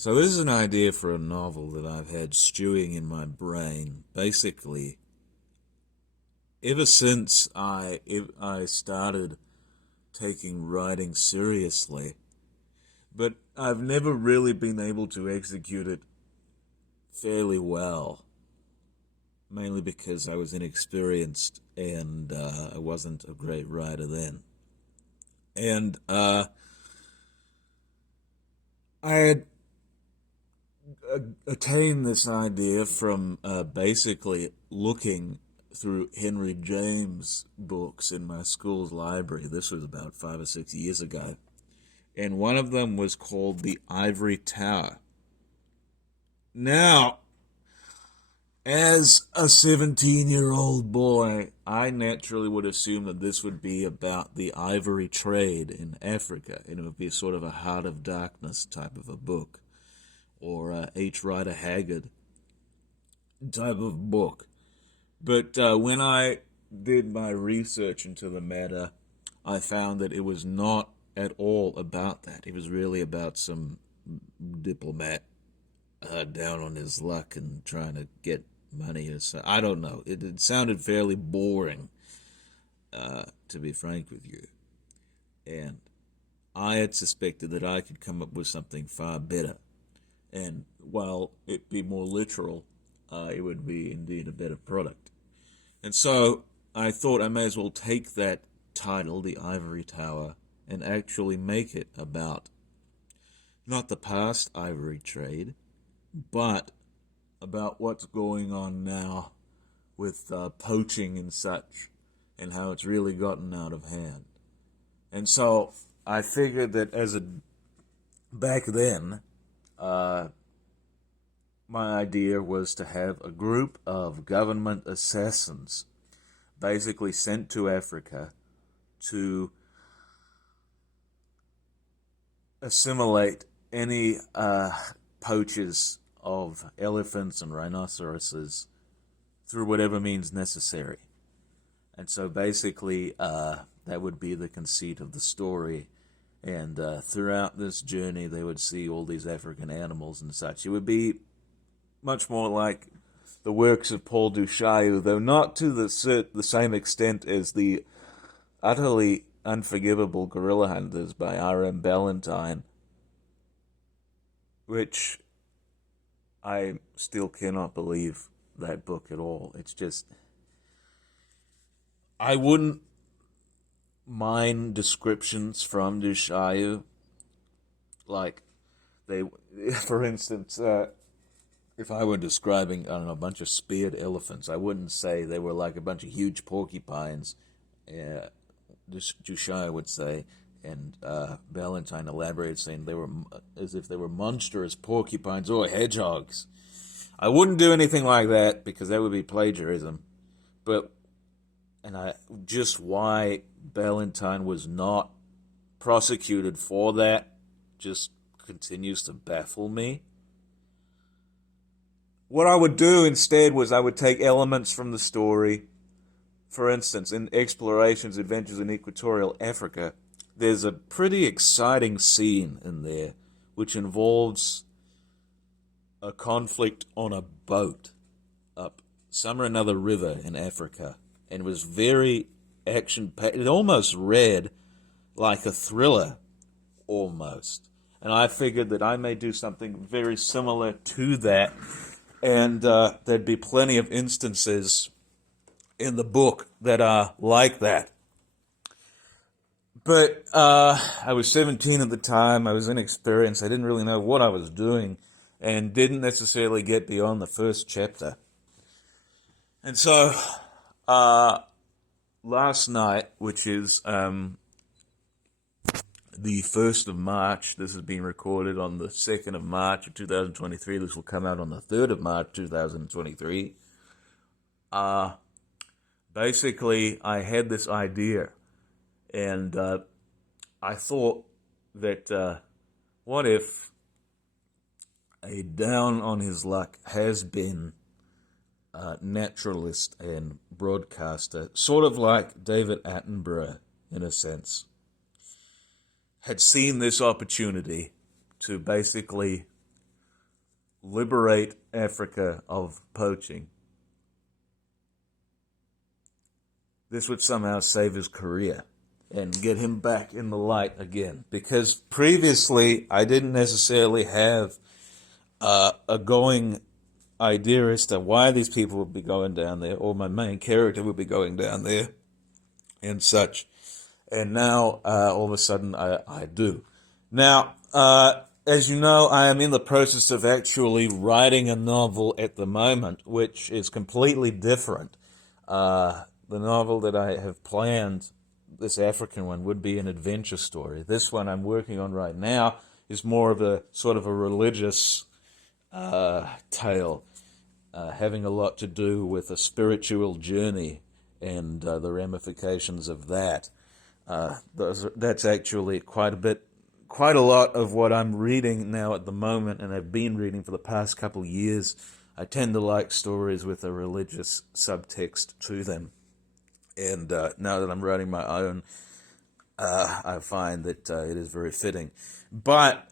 So this is an idea for a novel that I've had stewing in my brain, basically, ever since I started taking writing seriously. But I've never really been able to execute it fairly well, mainly because I was inexperienced and I wasn't a great writer then. And I had attained this idea from basically looking through Henry James books in my school's library. This was about 5 or 6 years ago. And one of them was called The Ivory Tower. Now, as a 17-year-old boy, I naturally would assume that this would be about the ivory trade in Africa, and it would be sort of a Heart of Darkness type of a book, or a H. Rider Haggard type of book. But when I did my research into the matter, I found that it was not at all about that. It was really about some diplomat down on his luck and trying to get money or so. I don't know. It sounded fairly boring, to be frank with you. And I had suspected that I could come up with something far better. And while it be more literal, it would be indeed a better product. And so I thought I may as well take that title, The Ivory Tower, and actually make it about not the past ivory trade, but about what's going on now with poaching and such, and how it's really gotten out of hand. And so I figured that back then, my idea was to have a group of government assassins basically sent to Africa to assimilate any poachers of elephants and rhinoceroses through whatever means necessary. And so basically, that would be the conceit of the story. And throughout this journey, they would see all these African animals and such. It would be much more like the works of Paul du Chaillu, though not to the same extent as the utterly unforgivable Gorilla Hunters by R.M. Ballantyne, which I still cannot believe that book at all. It's just, I wouldn't mind descriptions from du Chaillu, like for instance, if I were describing, I don't know, a bunch of speared elephants, I wouldn't say they were like a bunch of huge porcupines. Du Chaillu would say, and Ballantyne elaborated, saying they were as if they were monstrous porcupines or hedgehogs. I wouldn't do anything like that because that would be plagiarism. Just why Ballantyne was not prosecuted for that just continues to baffle me. What I would do instead was I would take elements from the story. For instance, in Explorations, Adventures in Equatorial Africa, there's a pretty exciting scene in there which involves a conflict on a boat up some or another river in Africa. And it was very action-packed. It almost read like a thriller, almost. And I figured that I may do something very similar to that. And there'd be plenty of instances in the book that are like that. But I was 17 at the time. I was inexperienced. I didn't really know what I was doing and didn't necessarily get beyond the first chapter. And so last night, which is the 1st of March, this is being recorded on the 2nd of March of 2023. This will come out on the 3rd of March 2023. Basically, I had this idea, and I thought that what if a down-on-his-luck has-been naturalist and broadcaster, sort of like David Attenborough in a sense, had seen this opportunity to basically liberate Africa of poaching, this would somehow save his career and get him back in the light again. Because previously, I didn't necessarily have a going idea as to why these people would be going down there, or my main character would be going down there, and such. And now, all of a sudden, I do. Now, as you know, I am in the process of actually writing a novel at the moment, which is completely different. The novel that I have planned, this African one, would be an adventure story. This one I'm working on right now is more of a sort of a religious tale, having a lot to do with a spiritual journey and the ramifications of that. That's actually quite a lot of what I'm reading now at the moment, and I've been reading for the past couple of years. I tend to like stories with a religious subtext to them, and now that I'm writing my own, I find that it is very fitting. But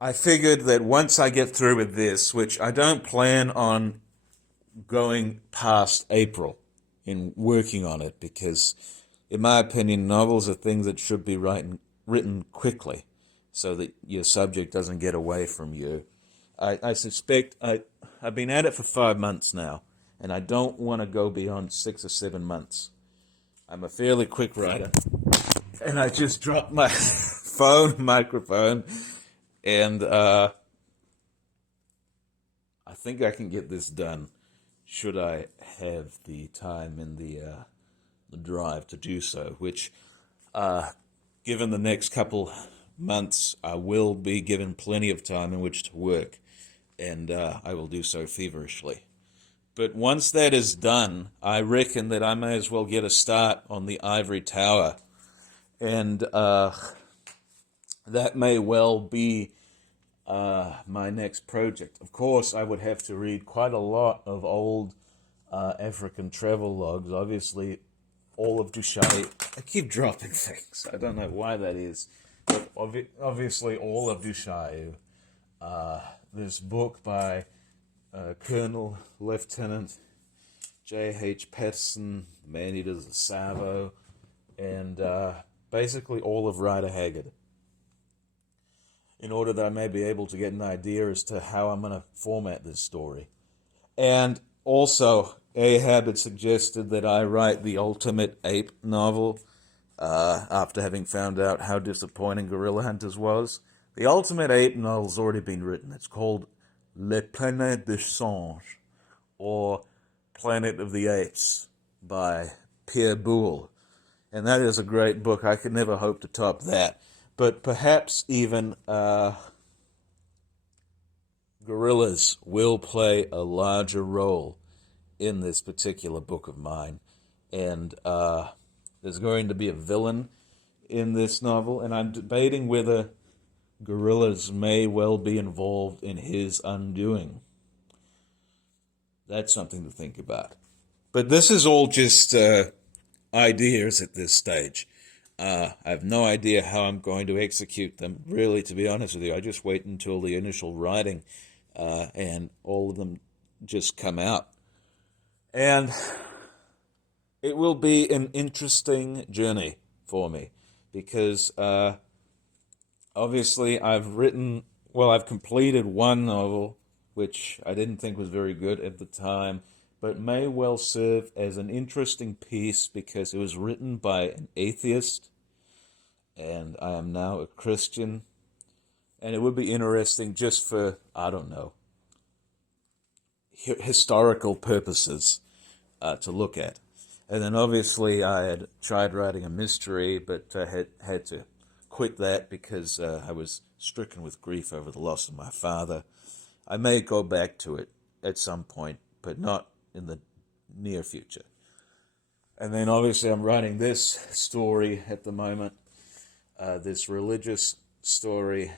I figured that once I get through with this, which I don't plan on going past April in working on it, because in my opinion, novels are things that should be written quickly so that your subject doesn't get away from you. I suspect I've been at it for 5 months now, and I don't want to go beyond 6 or 7 months. I'm a fairly quick writer, and I just dropped my microphone, and I think I can get this done should I have the time and the drive to do so, which, given the next couple months, I will be given plenty of time in which to work, and I will do so feverishly. But once that is done, I reckon that I may as well get a start on the Ivory Tower, and that may well be my next project. Of course, I would have to read quite a lot of old African travel logs. Obviously, all of Duchaillu. I keep dropping things. I don't know why that is. But obviously, all of Duchaillu. This book by Colonel Lieutenant J.H. Patterson, the man eaters of Savo, and basically all of Rider Haggard, in order that I may be able to get an idea as to how I'm going to format this story. And also, Ahab had suggested that I write the ultimate ape novel after having found out how disappointing Gorilla Hunters was. The ultimate ape novel's already been written. It's called Le Planète des Singes, or Planet of the Apes, by Pierre Boulle. And that is a great book. I could never hope to top that. But perhaps even gorillas will play a larger role in this particular book of mine. And there's going to be a villain in this novel, and I'm debating whether gorillas may well be involved in his undoing. That's something to think about. But this is all just ideas at this stage. I have no idea how I'm going to execute them. Really, to be honest with you, I just wait until the initial writing and all of them just come out. And it will be an interesting journey for me, because obviously I've completed one novel, which I didn't think was very good at the time, but may well serve as an interesting piece because it was written by an atheist, and I am now a Christian, and it would be interesting just for, I don't know, historical purposes to look at. And then obviously I had tried writing a mystery, but I had to quit that because I was stricken with grief over the loss of my father. I may go back to it at some point, but not in the near future. And then obviously I'm writing this story at the moment, this religious story,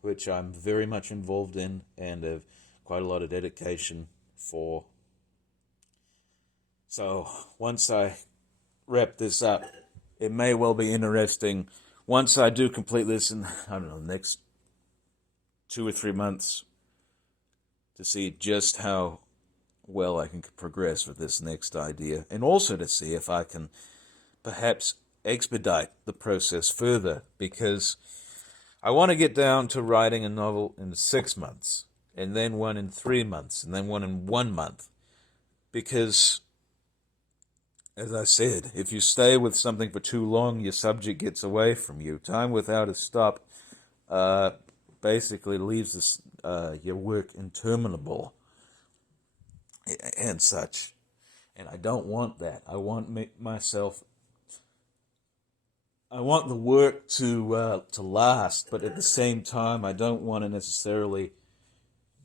which I'm very much involved in and have quite a lot of dedication for. So once I wrap this up, it may well be interesting once I do complete this in, I don't know, next 2 or 3 months, to see just how well I can progress with this next idea, and also to see if I can perhaps expedite the process further, because I want to get down to writing a novel in 6 months, and then one in 3 months, and then one in 1 month. Because, as I said, if you stay with something for too long, your subject gets away from you. Time without a stop basically leaves your work interminable and such. And I don't want that. I want the work to last, but at the same time, I don't want to necessarily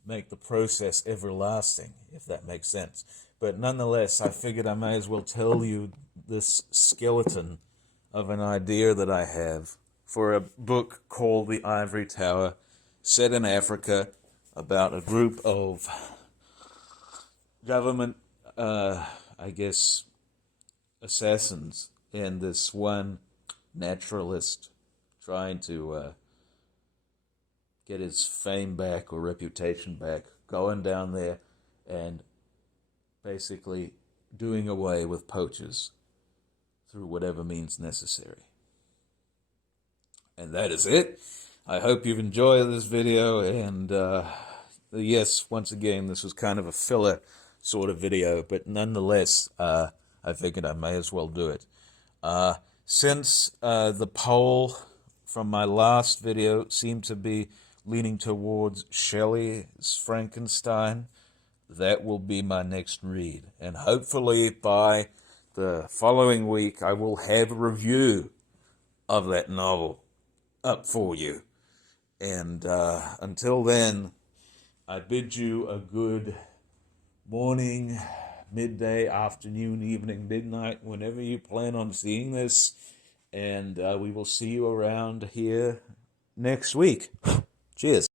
make the process everlasting, if that makes sense. But nonetheless, I figured I may as well tell you this skeleton of an idea that I have for a book called The Ivory Tower, set in Africa, about a group of government, assassins, and this one naturalist trying to get his fame back or reputation back, going down there and basically doing away with poachers through whatever means necessary. And that is it. I hope you've enjoyed this video, and yes, once again, this was kind of a filler sort of video, but nonetheless, I figured I may as well do it. Since the poll from my last video seemed to be leaning towards Shelley's Frankenstein, that will be my next read. And hopefully by the following week, I will have a review of that novel up for you. And until then, I bid you a good morning, midday, afternoon, evening, midnight, whenever you plan on seeing this. And we will see you around here next week. Cheers.